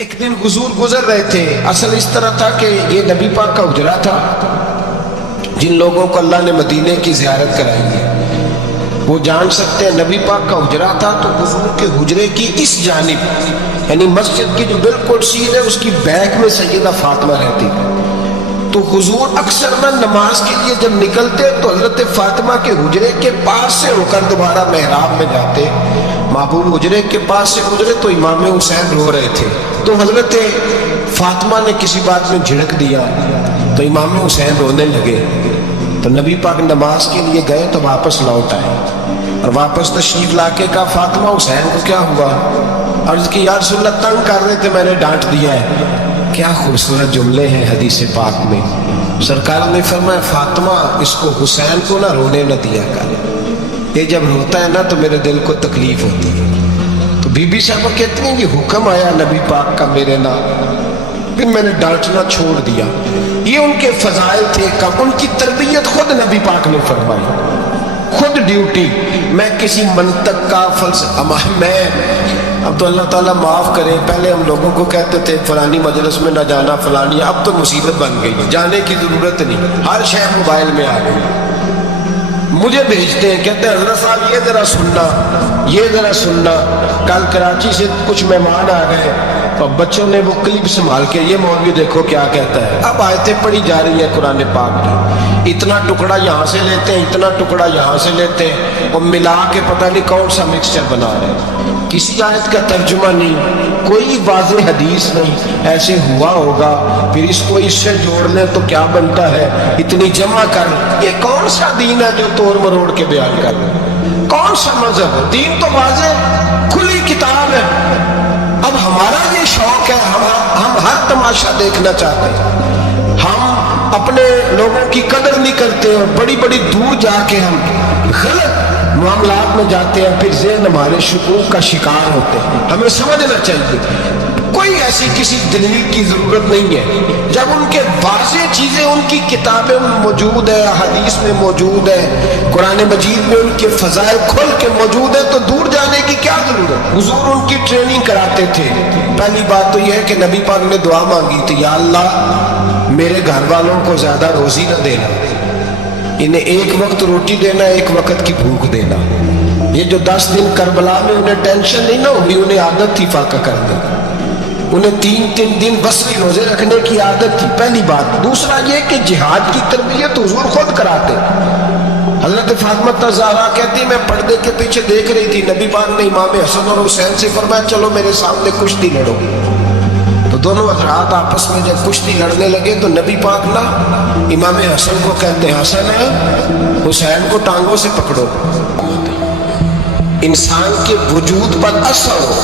ایک دن حضور گزر رہے تھے. اصل اس طرح تھا کہ یہ نبی پاک کا حجرہ تھا. جن لوگوں کو اللہ نے مدینے کی زیارت کرائی ہے وہ جان سکتے ہیں نبی پاک کا حجرہ تھا. تو حضور کے حجرے کی اس جانب یعنی مسجد کی جو بالکل سیدھ ہے اس کی بیک میں سیدہ فاطمہ رہتی. تو حضور اکثر نہ نماز کے لیے جب نکلتے تو حضرت فاطمہ کے حجرے کے پاس سے ہو کر دوبارہ محراب میں جاتے. محبوب حجرے کے پاس سے گزرے تو امام حسین رو رہے تھے. تو حضرت فاطمہ نے کسی بات میں جھڑک دیا تو امام حسین رونے لگے. تو نبی پاک نماز کے لیے گئے تو واپس لوٹ آئے اور واپس تشریف لا کے کہا فاطمہ حسین کو کیا ہوا؟ عرض کی یا رسول اللہ تنگ کر رہے تھے میں نے ڈانٹ دیا ہے. کیا خوبصورت جملے ہیں حدیث پاک میں. سرکار نے فرمایا فاطمہ اس کو حسین کو نہ رونے نہ دیا کر. یہ جب روتا ہے نا تو میرے دل کو تکلیف ہوتی ہے. تو بی بی صاحبہ کہتی ہیں کہ حکم آیا نبی پاک کا میرے نام پھر میں نے ڈانٹنا چھوڑ دیا. یہ ان کے فضائل تھے کم. ان کی تربیت خود نبی پاک نے فرمائی. خود ڈیوٹی. میں کسی منطق کا فلسفہ میں اب تو اللہ تعالیٰ معاف کرے. پہلے ہم لوگوں کو کہتے تھے فلانی مجلس میں نہ جانا فلانی. اب تو مصیبت بن گئی ہے جانے کی ضرورت نہیں. ہر شے موبائل میں آ گئی. مجھے بھیجتے ہیں کہتے ہیں حضرت صاحب یہ ذرا سننا یہ ذرا سننا. کل کراچی سے کچھ مہمان آ گئے اور بچوں نے وہ کلپ سنبھال کے یہ مولوی دیکھو کیا کہتا ہے. اب آیتیں پڑھی جا رہی ہیں قرآن پاک کی. اتنا ٹکڑا یہاں سے لیتے ہیں اتنا ٹکڑا یہاں سے لیتے ہیں اور ملا کے پتہ نہیں کون سا مکسچر بنا رہے ہیں. کسی آیت کا ترجمہ نہیں کوئی واضح حدیث نہیں. ایسے ہوا ہوگا پھر اس کو اس سے جوڑ لیں تو کیا بنتا ہے. اتنی جمع کر. یہ کون سا دین ہے جو توڑ مروڑ کے بیان کر رہے ہیں؟ کون سا مذہب ہے؟ دین تو واضح کھلی کتاب ہے. اب ہمارا یہ شوق ہے ہم ہر تماشا دیکھنا چاہتے ہیں. ہم اپنے لوگوں کی قدر نہیں کرتے اور بڑی بڑی دور جا کے ہم غلط معاملات میں جاتے ہیں. پھر ذہن ہمارے شکوک کا شکار ہوتے ہیں. ہمیں سمجھنا چاہیے کوئی ایسی کسی دلیل کی ضرورت نہیں ہے. جب ان کے واضح چیزیں ان کی کتابیں میں موجود ہے حدیث میں موجود ہے قرآن مجید میں ان کے فضائل کھل کے موجود ہے تو دور جانے کی کیا ضرورت. حضور ان کی ٹریننگ کراتے تھے. پہلی بات تو یہ ہے کہ نبی پاک نے دعا مانگی تھی یا اللہ میرے گھر والوں کو زیادہ روزی نہ دینا. انہیں ایک وقت روٹی دینا ایک وقت کی بھوک دینا. یہ جو 10 دن کربلا میں انہیں ٹینشن نہیں نہ ہوگی انہیں عادت تھی فاقہ کرنے. انہیں 3 دن بسری روزے رکھنے کی عادت تھی. پہلی بات. دوسرا یہ کہ جہاد کی تربیت حضور خود کراتے. حضرت فاطمہ زہرا کہتی میں پردے کے پیچھے دیکھ رہی تھی نبی پاک نے امام حسن اور حسین سے فرمایا چلو میرے سامنے کشتی لڑو. تو دونوں حضرات آپس میں جب کشتی لڑنے لگے تو نبی پاک نا امام حسن کو کہتے ہیں حسن حسین کو ٹانگوں سے پکڑو. انسان کے وجود پر اثر ہو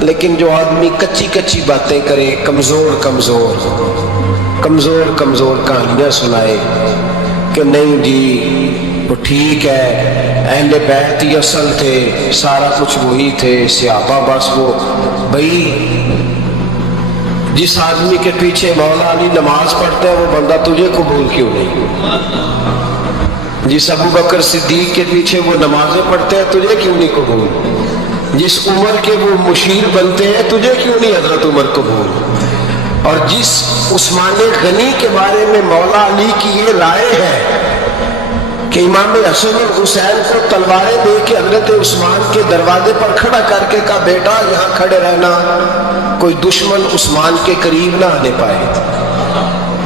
لیکن جو آدمی کچی کچی باتیں کرے کمزور کہانیاں سنائے کہ نہیں جی وہ ٹھیک ہے اہل بیت ہی اصل تھے سارا کچھ وہی تھے صحابہ بس وہ بھائی جس آدمی کے پیچھے مولا علی نماز پڑھتے ہیں وہ بندہ تجھے قبول کیوں نہیں. جس ابو بکر صدیق کے پیچھے وہ نمازیں پڑھتے ہیں تجھے کیوں نہیں قبول. جس عمر کے وہ مشیر بنتے ہیں تجھے کیوں نہیں حضرت عمر قبول. اور جس عثمان غنی کے بارے میں مولا علی کی یہ رائے ہے کہ امام حسن اور حسین کو تلواریں دے کے حضرت عثمان کے دروازے پر کھڑا کر کے کہا بیٹا یہاں کھڑے رہنا کوئی دشمن عثمان کے قریب نہ آنے پائے.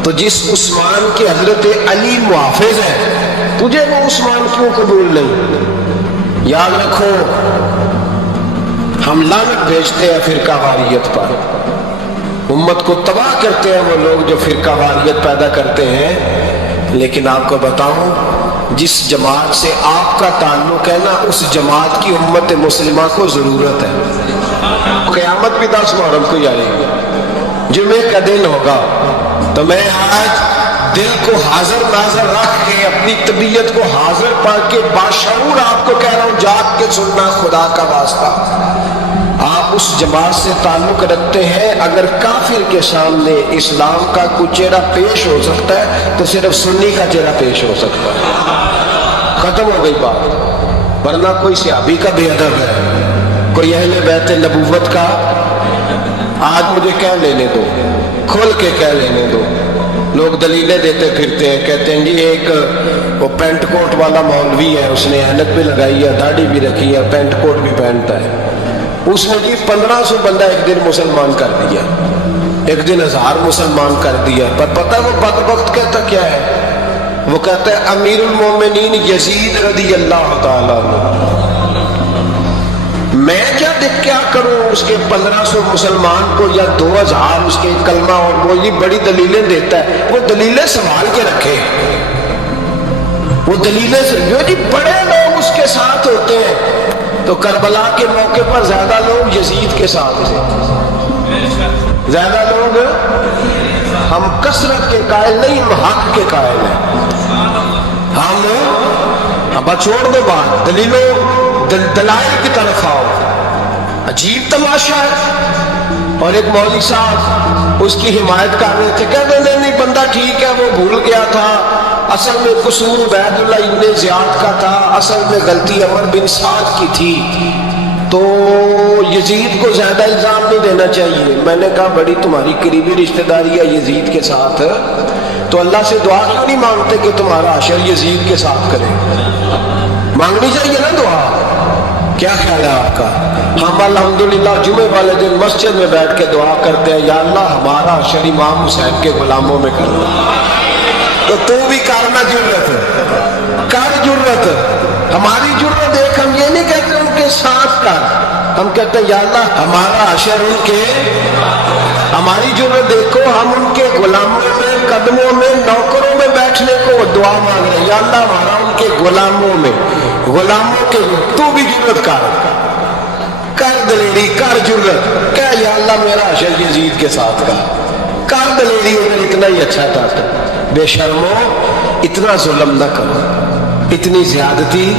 تو جس عثمان کے حضرت علی محافظ ہے تجھے وہ عثمان کیوں قبول نہیں. یاد رکھو ہم لعنت بھیجتے ہیں فرقہ واریت پر. امت کو تباہ کرتے ہیں وہ لوگ جو فرقہ واریت پیدا کرتے ہیں. لیکن آپ کو بتاؤں جس جماعت سے آپ کا تعلق ہے نا اس جماعت کی امت مسلمہ کو ضرورت ہے. قیامت بھی 10 محرم کو آئے گی جمعے کا دن ہوگا. تو میں آج دل کو حاضر ناظر رکھ کے اپنی طبیعت کو حاضر پا کے باشعور آپ کو کہہ رہا ہوں جاگ کے سننا خدا کا واسطہ. آپ اس جماعت سے تعلق رکھتے ہیں اگر کافر کے سامنے اسلام کا کوئی چہرہ پیش ہو سکتا ہے تو صرف سنی کا چہرہ پیش ہو سکتا ہے. ختم ہو گئی بات. ورنہ کوئی صحابی کا بے ادب ہے کوئی اہل بیت نبوت کا آج مجھے کہہ لینے دو، کھول کے کہہ لینے دو۔ لوگ دلیلیں دیتے پھرتے ہیں، کہتے ہیں جی ایک وہ پینٹ کوٹ والا مولوی ہے، اس نے اینک بھی لگائی ہے، داڑھی بھی رکھی ہے، پینٹ کوٹ بھی پہنتا ہے، اس نے جی 1500 بندہ ایک دن مسلمان کر دیا، ایک دن 1000 مسلمان کر دیا۔ پر پتہ وہ بدبخت کہتا کیا ہے؟ وہ کہتا ہے امیر المومنین یزید رضی اللہ تعالیٰ عنہ، میں کیا کروں اس کے 1500 مسلمان کو یا 2000 اس کے کلمہ، اور وہ یہ بڑی دلیلیں دیتا ہے، وہ دلیلیں سنبھال کے رکھے، وہ دلیلیں جو جی بڑے لوگ اس کے ساتھ ہوتے ہیں۔ تو کربلا کے موقع پر زیادہ لوگ یزید کے ساتھ تھے، زیادہ لوگ، ہم کثرت کے قائل نہیں، ہم حق کے قائل ہیں۔ ہم چھوڑ دو بات، دلائل کی طرف آؤ۔ عجیب تماشا ہے۔ اور ایک مولوی صاحب اس کی حمایت کر رہے تھے، کہتے نہیں بندہ ٹھیک ہے، وہ بھول گیا تھا، اصل میں قصور عبید اللہ ابن زیاد کا تھا، اصل میں غلطی عمر بن سعد کی تھی، تو یزید کو زیادہ الزام نہیں دینا چاہیے۔ میں نے کہا بڑی تمہاری قریبی رشتہ داری ہے یزید کے ساتھ، تو اللہ سے دعا کیوں نہیں مانگتے کہ تمہارا حشر یزید کے ساتھ کرے؟ مانگنی چاہیے نا دعا۔ کیا خیال ہے آپ کا؟ ہم الحمدللہ جمعے والے دن مسجد میں بیٹھ کے دعا کرتے ہیں، یا اللہ ہمارا حشر امام حسین کے غلاموں میں کر دو۔ تو تو بھی کرنا جرت کر، جرت ہماری جرت دیکھ، ہم یہ نہیں کہتے ان کے ساتھ کر، ہم کہتے ہیں یا اللہ ہمارا حشر ان کے، ہماری جرت دیکھو، ہم ان کے غلاموں میں، قدموں میں، نوکروں میں بیٹھنے کو دعا مانگ رہے ہیں، یا اللہ ہمارا ان کے غلاموں میں، غلاموں کے، تو بھی جرت کر دلیری، کر جرت، کہ یا اللہ میرا حشر یزید کے ساتھ کر دلیری، اگر اتنا ہی اچھا تھا تو۔ بے شرمو، اتنا ظلم نہ کرو، اتنی زیادتی،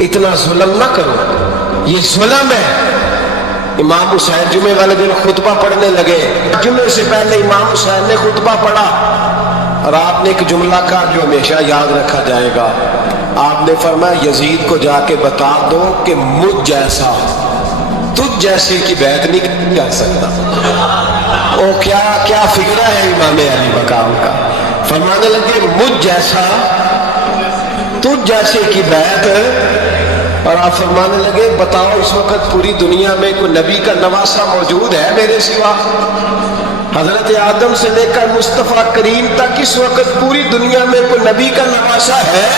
اتنا ظلم نہ کرو، یہ ظلم ہے۔ امام حسین جمعے والے دن خطبہ پڑھنے لگے، جمعے سے پہلے امام حسین نے خطبہ پڑھا، اور آپ نے ایک جملہ کہا جو ہمیشہ یاد رکھا جائے گا۔ آپ نے فرمایا یزید کو جا کے بتا دو کہ مجھ جیسا تجھ جیسے کی بیعت نہیں کر سکتا۔ او کیا فکرہ ہے امام علی مقام کا۔ فرمانے لگے مجھ جیسا تجھ جیسے کی بیعت، اور آپ فرمانے لگے بتاؤ اس وقت پوری دنیا میں کوئی نبی کا نواسا موجود ہے میرے سوا؟ حضرت آدم سے لے کر مصطفیٰ کریم تک اس وقت پوری دنیا میں کوئی نبی کا نواسا ہے؟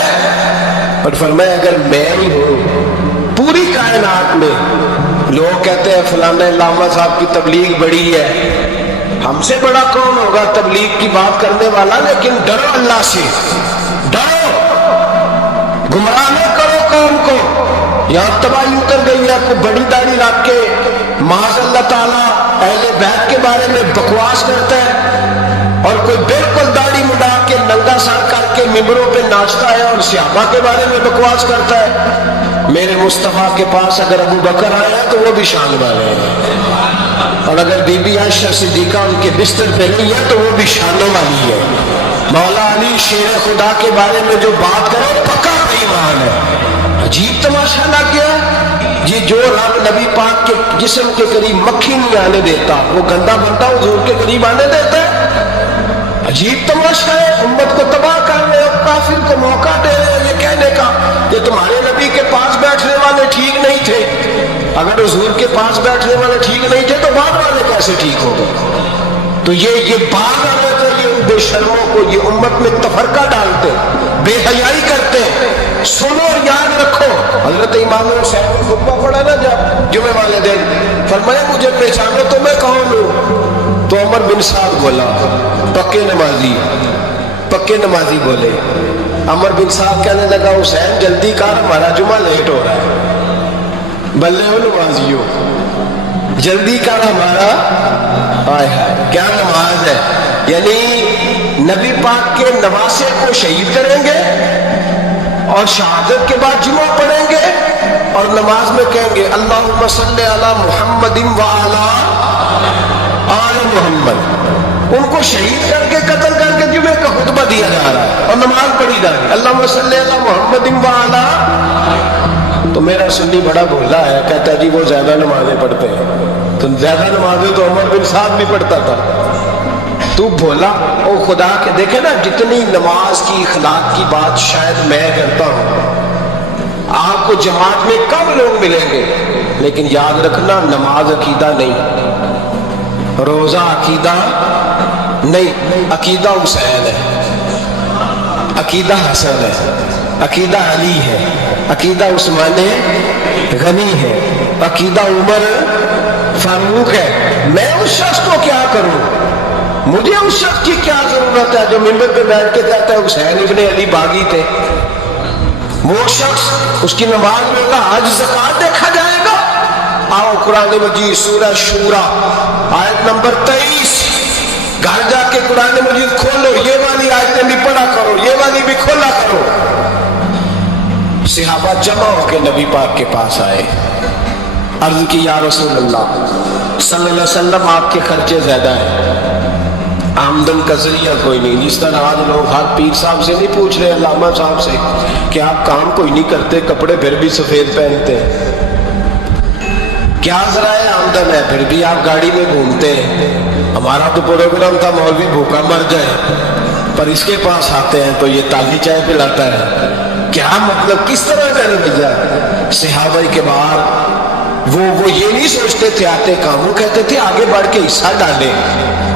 اور فرمایا اگر میں ہی ہوں پوری کائنات میں، لوگ کہتے ہیں فلانا علامہ صاحب کی تبلیغ بڑی ہے، ہم سے بڑا کون ہوگا تبلیغ کی بات کرنے والا؟ لیکن ڈرو اللہ سے، ڈرو، گمراہ نہ کرو قوم کو۔ یہاں تباہی اتر گئی ہے، کوئی بڑی داڑھی رکھ کے معاذ اللہ تعالیٰ اہل بیت کے بارے میں بکواس کرتا ہے، اور کوئی بالکل داڑھی مڈا کے ننگا سر کر کے ممبروں پہ ناچتا ہے اور صحابہ کے بارے میں بکواس کرتا ہے۔ میرے مصطفیٰ کے پاس اگر ابو بکر آیا تو وہ بھی شان والے ہیں، اور اگر بی بی عائشہ صدیقہ ان کے بستر پہ نہیں ہے تو وہ بھی شانوں والی ہے۔ مولا علی شیر خدا کے بارے میں جو بات کرے پکا ایمان ہے۔ عجیب تماشا نہ کیا یہ جو رب نبی پاک کے جسم کے قریب مکھی نہیں آنے دیتا، وہ گندا بندہ حضور کے قریب آنے دیتا ہے؟ عجیب تماشا ہے، امت کو تباہ کر رہے ہو، کافر کو موقع دے رہے ہو یہ کہنے کا کہ تمہارے نبی کے پاس بیٹھنے والے ٹھیک نہیں تھے۔ اگر حضور کے پاس بیٹھنے والے ٹھیک نہیں تھے تو بعد والے کیسے ٹھیک ہو گئے؟ تو یہ بعد والے تو یہ بے شرموں کو یہ امت میں تفرقہ ڈالتے، بے حیائی کرتے۔ سنو اور یاد رکھو، حضرت امام حسین نے خطبہ پڑھا نا جب جمعے والے دن، فرمایا مجھے پہچانو تو میں کون ہوں؟ تو عمر بن سعد بولا، پکے نمازی بولے۔ عمر بن سعد کہنے لگا حسین جلدی کر، ہمارا جمعہ لیٹ ہو رہا ہے۔ بلے ہو نمازیوں، جلدی کر ہمارا، آئے ہائے کیا نماز ہے! یعنی نبی پاک کے نواسے کو شہید کریں گے اور شہادت کے بعد جمعہ پڑھیں گے اور نماز میں کہیں گے اللہم صلی علی محمد وعلی آل محمد۔ ان کو شہید کر کے قتل کر کے جمعے کا خطبہ دیا جا رہا ہے اور نماز پڑھی جا رہی ہے، اللہم صلی علی محمد وعلی۔ تو میرا سنی بڑا بھولا ہے، کہتا ہے جی وہ زیادہ نمازیں پڑھتے ہیں۔ تو زیادہ نمازیں تو عمر بن سعد بھی پڑھتا تھا، تو بھولا۔ او خدا کے دیکھے نا، جتنی نماز کی اخلاق کی بات شاید میں کرتا ہوں، آپ کو جماعت میں کم لوگ ملیں گے، لیکن یاد رکھنا نماز عقیدہ نہیں، روزہ عقیدہ نہیں، عقیدہ حسین ہے، عقیدہ حسن ہے، عقیدہ علی ہے، عقیدہ عثمان غنی ہے، عقیدہ عمر فاروق ہے۔ میں اس شخص کو کیا کروں؟ مجھے اس شخص کی کیا ضرورت ہے جو ممبر پہ بیٹھ کے کہتا ہے حسین ابن علی باغی تھے؟ وہ شخص، اس کی نماز میں کا حج زکات دیکھا جائے گا؟ آؤ قرآن مجید سورہ شورا آیت نمبر 23، گھر جا کے قرآن مجید کھولو، یہ والی آیتیں بھی پڑھا کرو، یہ والی بھی کھولا کرو۔ صحابہ جمع ہو کے نبی پاک کے پاس آئے، عرض کی یا رسول اللہ صلی اللہ علیہ وسلم، آپ کے خرچے زیادہ ہیں، آمدن کا ذریعہ کوئی نہیں۔ جس طرح آج لوگ ہر پیر صاحب سے نہیں پوچھ رہے، علامہ صاحب سے، کہ آپ کام کوئی نہیں کرتے، کپڑے پھر بھی سفید پہنتے ہیں، کیا ذرائع آمدن ہے، پھر بھی آپ گاڑی میں گھومتے ہیں۔ ہمارا تو پروگرام تھا مولوی بھوکا مر جائے، پر اس کے پاس آتے ہیں تو یہ تازی چائے پلاتا ہے۔ کیا مطلب، کس طرح کا رویہ؟ صحابہ کے باہر وہ یہ نہیں سوچتے تھے آتے کاموں، کہتے تھے آگے بڑھ کے حصہ ڈالے۔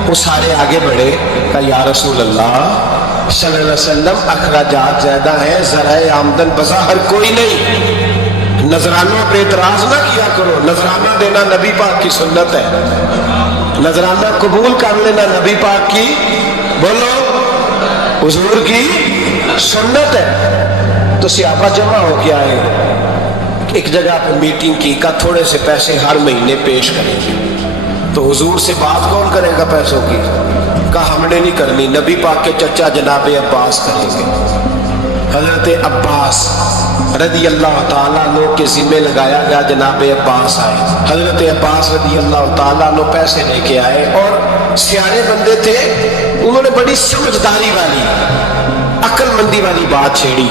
وہ سارے آگے بڑھے، کہا یا رسول اللہ صلی اللہ علیہ وسلم، اخراجات زیادہ ہیں، ذرائع آمدن بظاہر کوئی نہیں، نذرانوں پہ اعتراض نہ کیا کرو، نذرانہ دینا نبی پاک کی سنت ہے، نذرانہ قبول کر لینا نبی پاک کی، بولو، حضور کی سنت ہے۔ تو صحابہ جمع ہو کے آئے، ایک جگہ پہ میٹنگ کی، کا تھوڑے سے پیسے ہر مہینے پیش کریں گے۔ تو حضور سے بات کون کرے گا پیسوں کی؟ کہا ہم نے نہیں کرنی، نبی پاک کے چچا جناب عباس کریں گے۔ حضرت عباس رضی اللہ تعالیٰ عنہ کے ذمہ لگایا گیا، جناب عباس آئے، حضرت عباس رضی اللہ تعالیٰ عنہ پیسے لے کے آئے، اور سیانے بندے تھے، انہوں نے بڑی سمجھداری والی، عقل مندی والی بات چھیڑی۔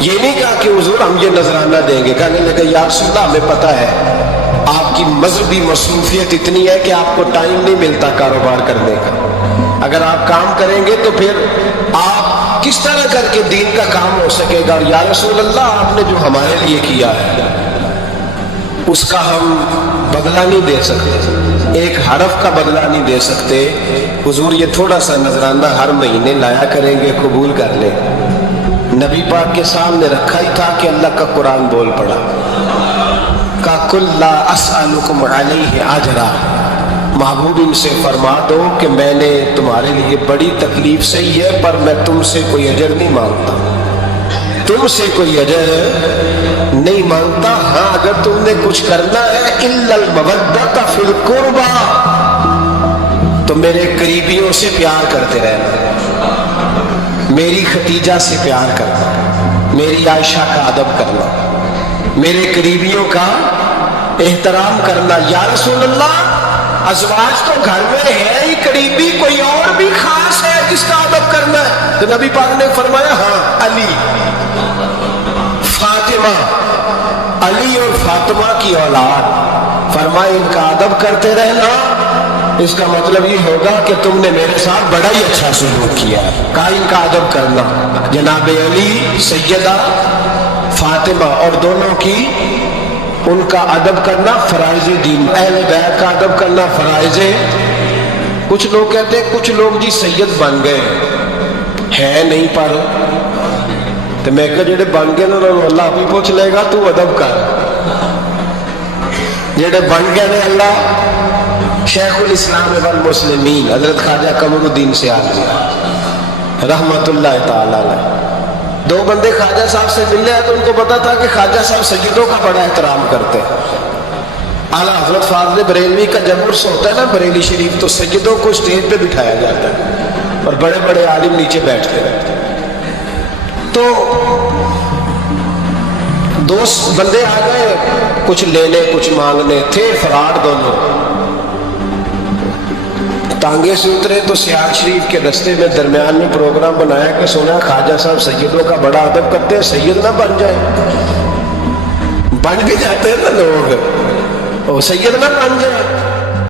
یہ نہیں کہا کہ حضور ہم یہ نذرانہ دیں گے، کہنے لگے یا رسول اللہ ہمیں پتہ ہے آپ کی مذہبی مصروفیت اتنی ہے کہ آپ کو ٹائم نہیں ملتا کاروبار کرنے کا، اگر آپ کام کریں گے تو پھر آپ کس طرح کر کے دین کا کام ہو سکے گا؟ یا رسول اللہ آپ نے جو ہمارے لیے کیا ہے اس کا ہم بدلہ نہیں دے سکتے، ایک حرف کا بدلہ نہیں دے سکتے، حضور یہ تھوڑا سا نذرانہ ہر مہینے لایا کریں گے، قبول کر لیں۔ نبی پاک کے سامنے رکھا ہی تھا کہ اللہ کا قرآن بول پڑا، کا کل لا اسألکم علیہ اجرا، محبوب ان سے فرما دو کہ میں نے تمہارے لیے بڑی تکلیف سہی ہے، پر میں تم سے کوئی اجر نہیں مانگتا، تم سے کوئی اجر نہیں مانگتا۔ ہاں اگر تم نے کچھ کرنا ہے الا المودۃ فی القربى، تو میرے قریبیوں سے پیار کرتے رہنا، میری ختیجہ سے پیار کرنا، میری عائشہ کا ادب کرنا، میرے قریبیوں کا احترام کرنا۔ یا رسول اللہ ازواج تو گھر میں ہے ہی قریبی، کوئی اور بھی خاص ہے جس کا ادب کرنا ہے؟ تو نبی پاک نے فرمایا ہاں، علی، فاطمہ، علی اور فاطمہ کی اولاد، فرمایا ان کا ادب کرتے رہنا، اس کا مطلب یہ ہوگا کہ تم نے میرے ساتھ بڑا ہی اچھا سلوک کیا ہے۔ کہا ان کا ادب کرنا، جناب علی، سیدہ فاطمہ اور دونوں کی، ان کا ادب کرنا فرائض دین، اہل بیت کا ادب کرنا فرائض۔ کچھ لوگ کہتے ہیں کچھ لوگ جی سید بن گئے ہے نہیں، پر تو میں کہ جڑے بن گئے نا اللہ بھی پوچھ لے گا، تو ادب کر، جڑے بن گئے نے اللہ۔ شیخ الاسلام والمسلمین حضرت خواجہ قمر الدین سے آگے رحمت اللہ تعالی علیہ، دو بندے خواجہ صاحب سے ملے ہیں تو ان کو پتا تھا کہ خواجہ صاحب سیدوں کا بڑا احترام کرتے ہیں۔ اعلیٰ حضرت فاضل بریلوی کا جب عرس ہوتا ہے نا بریلی شریف، تو سیدوں کو اسٹیج پہ بٹھایا جاتا ہے اور بڑے بڑے عالم نیچے بیٹھتے رہتے ہیں۔ تو دو بندے آ گئے، کچھ لینے کچھ مانگنے تھے، فراڈ دونوں، ٹانگے سے اترے تو سیاج شریف کے رستے میں درمیان میں پروگرام بنایا کہ سونا خواجہ صاحب سیدوں کا بڑا ادب کرتے ہیں، سید نہ بن جائے۔ بن بھی جاتے ہیں نا لوگ، وہ سید نہ بن جائے